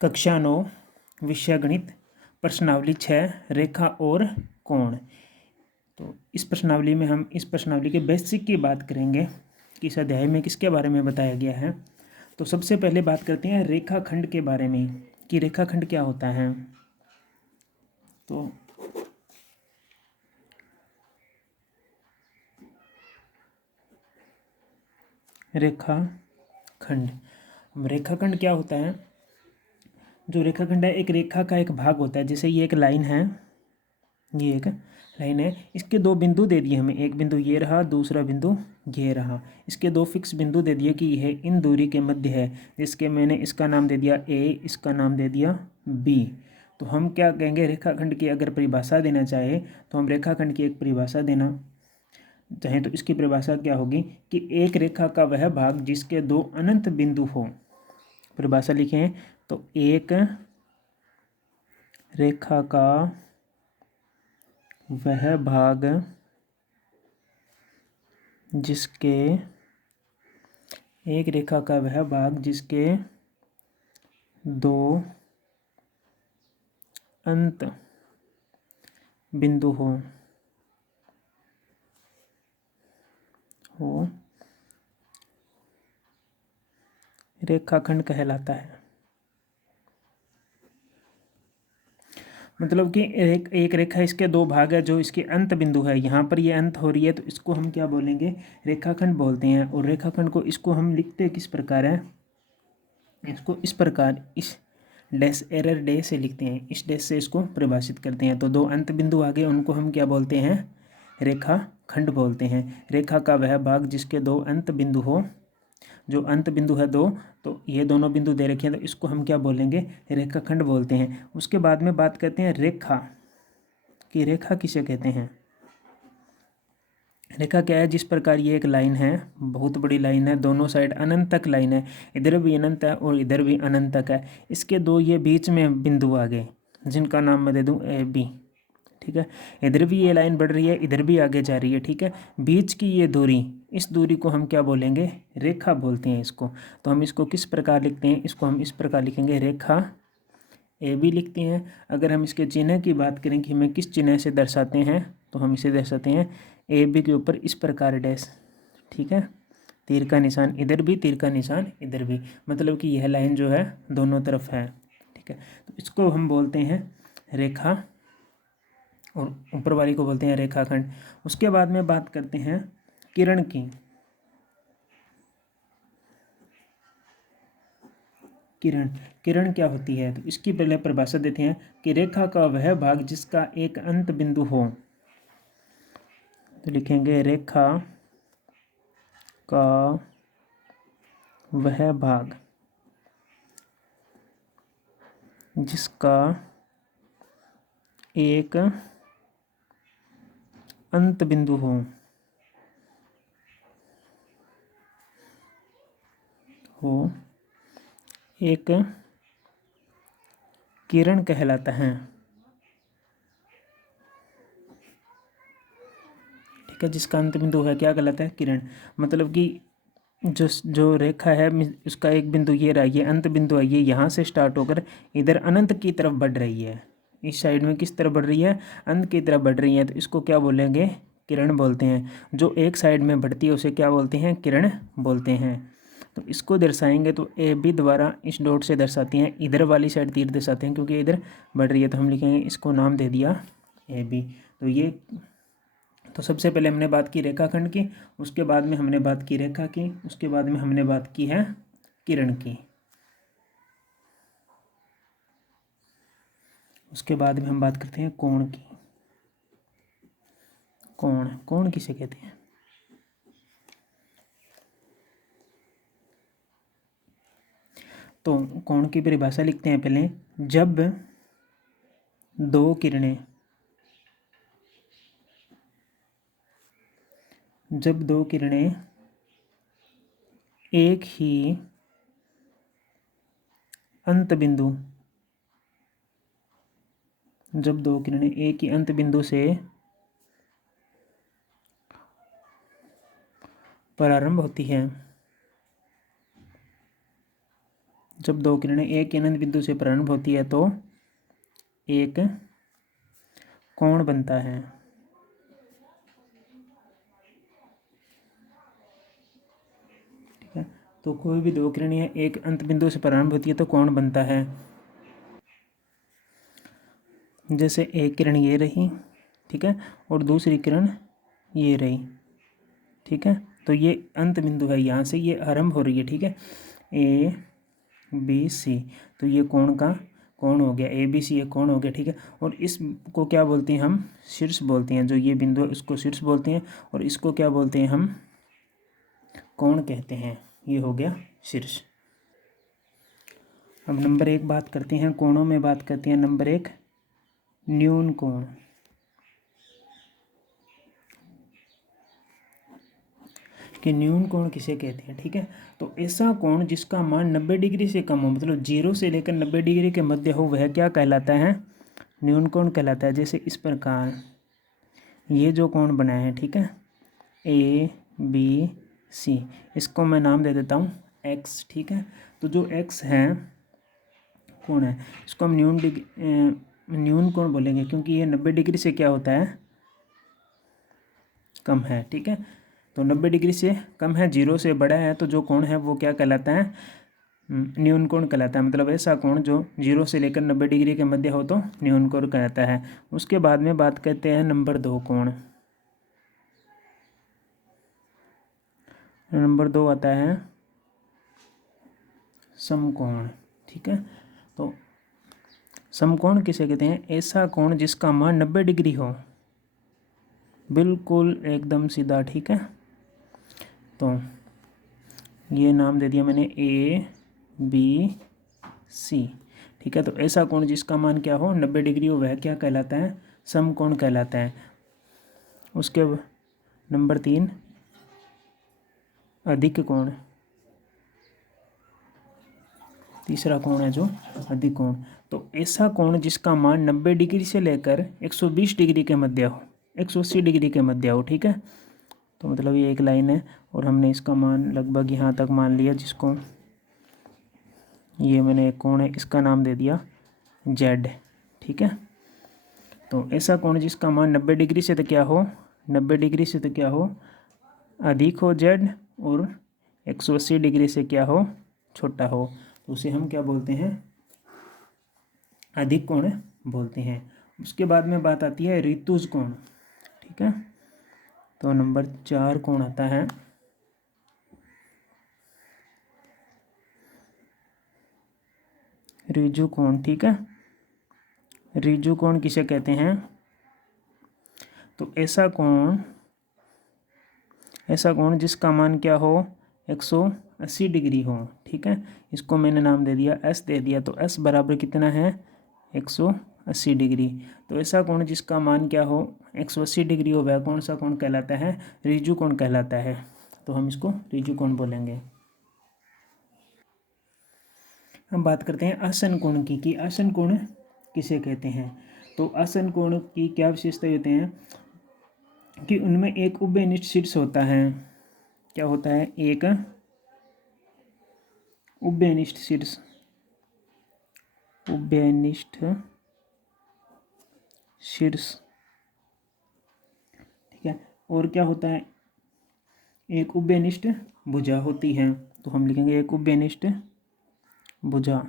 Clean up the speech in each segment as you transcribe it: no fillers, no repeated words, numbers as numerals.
कक्षा 9 विषय गणित प्रश्नावली 6 रेखा और कोण। तो इस प्रश्नावली में हम इस प्रश्नावली के बेसिक की बात करेंगे कि इस अध्याय में किसके बारे में बताया गया है। तो सबसे पहले बात करते हैं रेखाखंड के बारे में कि रेखाखंड क्या होता है। तो रेखाखंड रेखाखंड क्या होता है। जो रेखाखंड है एक रेखा का एक भाग होता है। जैसे ये एक लाइन है, ये एक लाइन है, इसके दो बिंदु दे दिए हमें, एक बिंदु ये रहा, दूसरा बिंदु ये रहा। इसके दो फिक्स बिंदु दे दिए कि यह इन दूरी के मध्य है, जिसके मैंने इसका नाम दे दिया ए, इसका नाम दे दिया बी। तो हम क्या कहेंगे, रेखाखंड की अगर परिभाषा देना चाहे तो हम रेखाखंड की एक परिभाषा देना चाहें तो इसकी परिभाषा क्या होगी कि एक रेखा का वह भाग जिसके दो अनंत बिंदु हो। परिभाषा लिखें तो एक रेखा का वह भाग जिसके एक रेखा का वह भाग जिसके दो अंत बिंदु हो रेखाखंड कहलाता है। मतलब कि एक रेखा, इसके दो भाग है, जो इसके अंत बिंदु है, यहाँ पर ये अंत हो रही है, तो इसको हम क्या बोलेंगे, रेखाखंड बोलते हैं। और रेखाखंड को इसको हम लिखते किस प्रकार है, इसको इस प्रकार, इस डैश एरर डे से लिखते हैं, इस डैश से इसको परिभाषित करते हैं। तो दो अंत बिंदु आ गए, उनको हम क्या बोलते हैं, रेखाखंड बोलते हैं। रेखा का वह भाग जिसके दो अंत बिंदु हो, जो अंत बिंदु है दो, तो ये दोनों बिंदु दे रखे हैं, तो इसको हम क्या बोलेंगे, रेखाखंड बोलते हैं। उसके बाद में बात करते हैं रेखा कि रेखा किसे कहते हैं। रेखा क्या है, जिस प्रकार ये एक लाइन है, बहुत बड़ी लाइन है, दोनों साइड अनंत तक लाइन है, इधर भी अनंत है और इधर भी अनंत तक है। इसके दो ये बीच में बिंदु आ गए, जिनका नाम मैं दे दूं ए बी। ठीक है, इधर भी ये लाइन बढ़ रही है, इधर भी आगे जा रही है। ठीक है, बीच की ये दूरी, इस दूरी को हम क्या बोलेंगे, रेखा बोलते हैं इसको। तो हम इसको किस प्रकार लिखते हैं, इसको हम इस प्रकार लिखेंगे, रेखा ए बी लिखते हैं। अगर हम इसके चिन्ह की बात करें कि हमें किस चिन्ह से दर्शाते हैं, तो हम इसे दर्शाते हैं ए बी के ऊपर इस प्रकार डैश। ठीक है, तीर का निशान इधर भी, तीर का निशान इधर भी, मतलब कि यह लाइन जो है दोनों तरफ है। ठीक है, तो इसको हम बोलते हैं रेखा, और ऊपर वाली को बोलते हैं रेखाखंड। उसके बाद में बात करते हैं किरण की। किरण क्या होती है, तो इसकी पहले परिभाषा देते हैं कि रेखा का वह भाग जिसका एक अंत बिंदु हो। तो लिखेंगे रेखा का वह भाग जिसका एक अंत बिंदु हो, एक किरण कहलाता है। ठीक है, जिसका अंत बिंदु है क्या कहलाता है, किरण। मतलब कि जो रेखा है उसका एक बिंदु ये रहा, ये अंत बिंदु है, ये यहाँ से स्टार्ट होकर इधर अनंत की तरफ बढ़ रही है। इस साइड में किस तरफ बढ़ रही है, अंत की तरफ बढ़ रही है, तो इसको क्या बोलेंगे, किरण बोलते हैं। जो एक साइड में बढ़ती है उसे क्या बोलते हैं, किरण बोलते हैं। तो इसको दर्शाएंगे तो ए बी द्वारा इस डॉट से दर्शाते हैं, इधर वाली साइड तीर दर्शाते हैं क्योंकि इधर बढ़ रही है, तो हम लिखेंगे, इसको नाम दे दिया ए बी। तो सबसे पहले हमने बात की रेखाखंड की, उसके बाद में हमने बात की रेखा की, उसके बाद में हमने बात की है किरण की। उसके बाद में हम बात करते हैं कोण की। कोण किसे कहते हैं। तो कोण की परिभाषा लिखते हैं पहले, जब दो किरणें एक ही अंत बिंदु, जब दो किरणें एक ही अंत बिंदु से प्रारंभ होती है, जब दो किरणें एक ही अनंत बिंदु से प्रारंभ होती है तो एक कोण बनता है। ठीक है, तो कोई भी दो किरणें एक अंत बिंदु से प्रारंभ होती है तो कोण बनता है। जैसे एक किरण ये रही, ठीक है, और दूसरी किरण ये रही, ठीक है, तो ये अंत बिंदु है, यहाँ से ये आरंभ हो रही है, ठीक है, ए बी सी, तो ये कोण का कोण हो गया, ए बी सी, ये कोण हो गया, ठीक है। और इसको क्या बोलते हैं हम, शीर्ष बोलते हैं, जो ये बिंदु है उसको शीर्ष बोलते हैं, और इसको क्या बोलते हैं हम, कोण कहते हैं। ये हो गया शीर्ष। अब नंबर 1 बात करते हैं, कोणों में बात करते हैं। नंबर 1 न्यून कोण। कि न्यून कोण किसे कहते हैं, ठीक है, तो ऐसा कोण जिसका मान 90 डिग्री से कम हो, मतलब 0 से लेकर 90 डिग्री के मध्य हो, वह क्या कहलाता है, न्यून कोण कहलाता है। जैसे इस प्रकार ये जो कोण बना है, ठीक है, ए बी सी, इसको मैं नाम दे देता हूँ एक्स, ठीक है, तो जो एक्स है कोण है, इसको हम न्यून कोण बोलेंगे, क्योंकि ये 90 डिग्री से क्या होता है, कम है, ठीक है, तो 90 डिग्री से कम है, 0 से बड़ा है, तो जो कोण है वो क्या कहलाता है, न्यून कोण कहलाता है। मतलब ऐसा कोण जो 0 से लेकर 90 डिग्री के मध्य हो तो न्यून कोण कहलाता है। उसके बाद में बात करते हैं नंबर 2 कोण। नंबर 2 आता है समकोण, ठीक है, तो समकोण किसे कहते हैं, ऐसा कोण जिसका मान 90 डिग्री हो, बिल्कुल एकदम सीधा, ठीक है, तो ये नाम दे दिया मैंने ए बी सी, ठीक है, तो ऐसा कोण जिसका मान क्या हो, 90 डिग्री हो, वह क्या कहलाता है, समकोण कहलाता है। उसके नंबर 3 अधिक कोण, तीसरा कोण है जो अधिक कोण, तो ऐसा कोण जिसका मान 90 डिग्री से लेकर 120 डिग्री के मध्य हो, 180 डिग्री के मध्य हो, ठीक है, तो मतलब ये एक लाइन है और हमने इसका मान लगभग यहाँ तक मान लिया, जिसको ये मैंने एक कोण है इसका नाम दे दिया जेड, ठीक है, तो ऐसा कोण जिसका मान 90 डिग्री से तो क्या हो, 90 डिग्री से तो क्या हो, अधिक हो जेड, और 180 डिग्री से क्या हो, छोटा हो, तो उसे हम क्या बोलते हैं, अधिक कोण बोलते हैं। उसके बाद में बात आती है ऋतुज कोण, ठीक है, तो नंबर 4 कोण आता है ऋजु कोण, ठीक है, ऋजु कोण किसे कहते हैं, तो ऐसा कोण जिसका मान क्या हो, 180 डिग्री हो, ठीक है, इसको मैंने नाम दे दिया एस दे दिया, तो एस बराबर कितना है, 180 डिग्री, तो ऐसा कोण जिसका मान क्या हो, 180 डिग्री हो, वह कौन सा कोण कहलाता है, ऋजु कोण कहलाता है, तो हम इसको ऋजु कोण बोलेंगे। हम बात करते हैं आसन कोण की, कि आसन कोण किसे कहते हैं, तो आसन कोण की क्या विशेषता होते हैं, कि उनमें एक उभयनिष्ठ शीर्ष होता है, क्या होता है, एक उभयनिष्ठ शीर्ष, उभयनिष्ठ शीर्ष, ठीक है, और क्या होता है, एक उभयनिष्ठ भुजा होती है, तो हम लिखेंगे एक उभयनिष्ठ भुजा।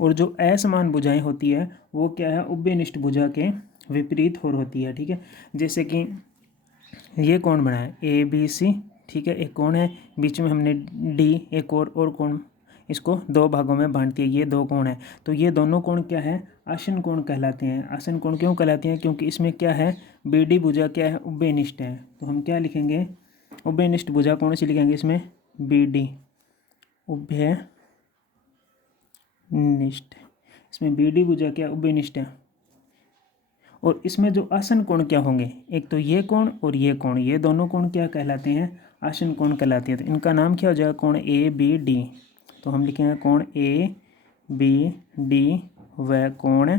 और जो असमान भुजाएं होती है वो क्या है, उभयनिष्ठ भुजा के विपरीत और होती है, ठीक है, जैसे कि ये कौन बना है ए बी सी, ठीक है, एक कोण है, बीच में हमने डी, एक और कोण, इसको दो भागों में बांटती है, ये दो कोण है, तो ये दोनों कोण क्या है, आसन कोण कहलाते हैं। आसन कोण क्यों कहलाते हैं, क्योंकि इसमें क्या है, बी डी भुजा क्या है, उभयनिष्ठ है, तो हम क्या लिखेंगे, उभयनिष्ठ भुजा कौन सी लिखेंगे इसमें, बी डी, उभयनिष्ठ, इसमें बी डी भुजा क्या उभयनिष्ठ है। और इसमें जो आसन कोण क्या होंगे, एक तो ये कोण और ये कोण, ये दोनों कोण क्या कहलाते हैं, आसन कोण कहलाते हैं, तो इनका नाम क्या हो जाएगा, कोण ए बी डी, तो हम लिखेंगे कोण ए बी डी व कोण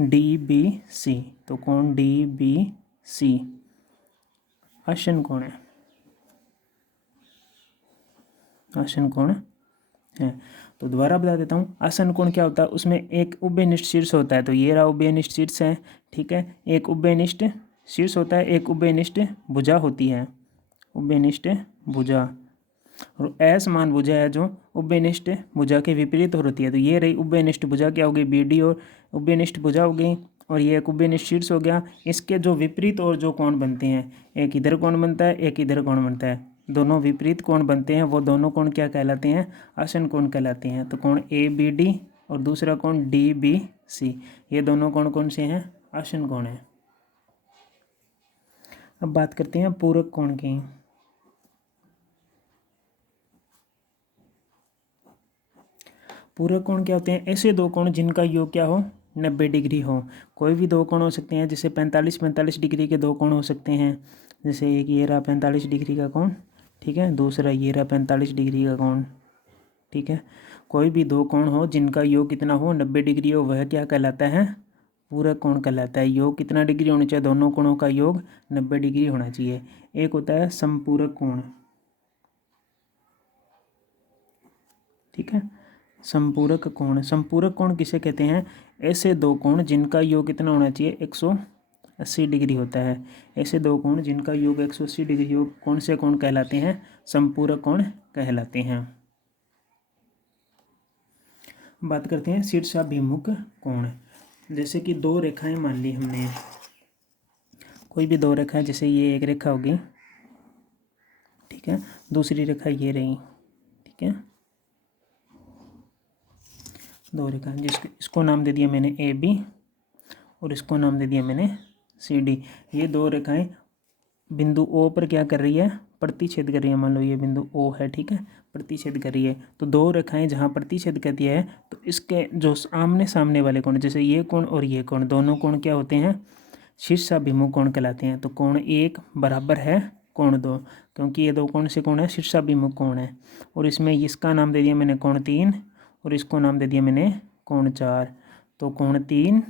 डी बी सी, तो कोण डी बी सी, आसन कोण है, आसन कोण है। तो दोबारा बता देता हूँ, आसन कोण क्या होता है, उसमें एक उभयनिष्ठ शीर्ष होता है, तो ये रहा उभयनिष्ठ शीर्ष है, ठीक है। एक उभयनिष्ठ शीर्ष होता है, एक उभयनिष्ठ भुजा होती है, उभयनिष्ठ भुजा, और असमान भुजा है जो उभयनिष्ठ भुजा के विपरीत होती है। तो ये रही उभयनिष्ठ भुजा, क्या हो गई, BD, और उभयनिष्ठ भुजा हो गई, और ये एक उभयनिष्ठ शीर्ष हो गया। इसके जो विपरीत और जो कोण बनते हैं, एक इधर कोण बनता है, एक इधर कोण बनता है, दोनों विपरीत कोण बनते हैं, वो दोनों कोण क्या कहलाते हैं, आसन कोण कहलाते हैं। तो कोण ABD और दूसरा कोण DBC, ये दोनों कोण कौन से हैं, आसन कोण है। अब बात करते हैं पूरक कोण की। पूरक कोण क्या होते हैं, ऐसे दो कोण जिनका योग क्या हो, 90 डिग्री हो। कोई भी दो कोण हो सकते हैं, जैसे 45 डिग्री के दो कोण हो सकते हैं, जैसे एक ये रहा 45 डिग्री का कोण, ठीक है, दूसरा ये रहा 45 डिग्री का कोण, ठीक है। कोई भी दो कोण हो जिनका योग कितना हो, 90 डिग्री हो, वह क्या कहलाता है, पूरक कोण कहलाता है। योग कितना डिग्री होना चाहिए, दोनों कोणों का योग 90 डिग्री होना चाहिए। एक होता है समपूरक कोण, ठीक है, समपूरक कोण। समपूरक कोण किसे कहते हैं, ऐसे दो कोण जिनका योग कितना होना चाहिए, 180 डिग्री होता है। ऐसे दो कोण जिनका योग 180 डिग्री हो, कौन से कोण कहलाते हैं, समपूरक कोण कहलाते हैं। बात करते हैं शीर्षाभिमुख कोण। जैसे कि दो रेखाएं मान ली हमने, कोई भी दो रेखा, जैसे ये एक रेखा होगी, ठीक है, दूसरी रेखा ये रही, ठीक है, दो रेखा, जिसको इसको नाम दे दिया मैंने AB और इसको नाम दे दिया मैंने CD। ये दो रेखाएं बिंदु O पर क्या कर रही है, प्रतिच्छेद कर रही है। मान लो ये बिंदु O है, ठीक है, प्रतिच्छेद कर रही है। तो दो रेखाएं जहाँ प्रतिच्छेद करती है, तो इसके जो आमने सामने वाले कोण, जैसे ये कोण और ये कोण, दोनों कोण क्या होते हैं, शीर्षाभिमुख कोण कहलाते हैं। तो कोण 1 बराबर है कोण 2, क्योंकि ये दो कौन से कोण है, शीर्षाभिमुख कोण है। और इसमें इसका नाम दे दिया मैंने कोण 3 और इसको नाम दे दिया मैंने कोण 4। तो कोण 3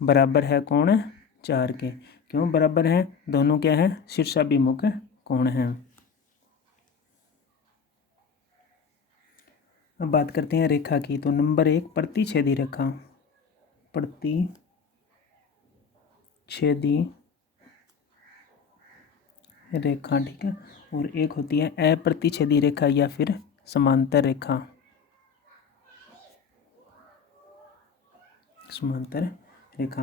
बराबर है कोण 4 के। क्यों बराबर है, दोनों क्या है, शीर्षाभिमुख कोण है। अब बात करते हैं रेखा की। तो नंबर 1 प्रतिच्छेदी रेखा, प्रतिच्छेदी रेखा, ठीक है। और एक होती है अप्रतिच्छेदी रेखा या फिर समांतर रेखा, समांतर रेखा।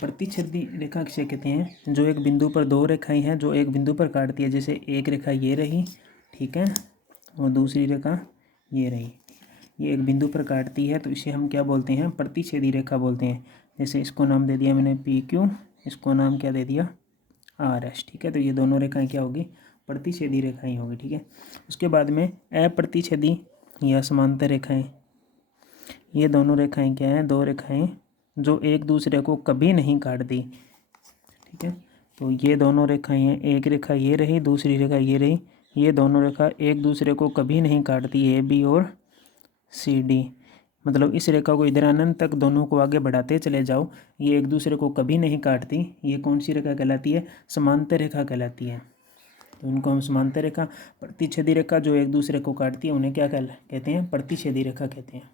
प्रतिच्छेदी रेखा किसे कहते हैं, जो एक बिंदु पर दो रेखाएं हैं जो एक बिंदु पर काटती है। जैसे एक रेखा ये रही, ठीक है, और दूसरी रेखा ये रही, ये एक बिंदु पर काटती है, तो इसे हम क्या बोलते हैं, प्रतिच्छेदी रेखा बोलते हैं। जैसे इसको नाम दे दिया मैंने PQ, इसको नाम क्या दे दिया, RS, ठीक है। तो ये दोनों रेखाएं क्या होगी, प्रतिच्छेदी रेखाएं होगी, ठीक है। उसके बाद में अप्रतिच्छेदी या समांतर रेखाएं, ये दोनों रेखाएं क्या हैं, दो रेखाएं जो एक दूसरे को कभी नहीं काटती, ठीक है। तो ये दोनों रेखाएं हैं, एक रेखा ये रही, दूसरी रेखा ये रही, ये दोनों रेखा एक दूसरे को कभी नहीं काटती, AB और CD। मतलब इस रेखा को इधर अनंत तक दोनों को आगे बढ़ाते चले जाओ, ये एक दूसरे को कभी नहीं काटती। ये कौन सी रेखा कहलाती है, समांतर रेखा कहलाती है। तो इनको हम समांतर रेखा, प्रतिच्छेदी रेखा जो एक दूसरे को काटती है उन्हें क्या कहते हैं, प्रतिच्छेदी रेखा कहते हैं।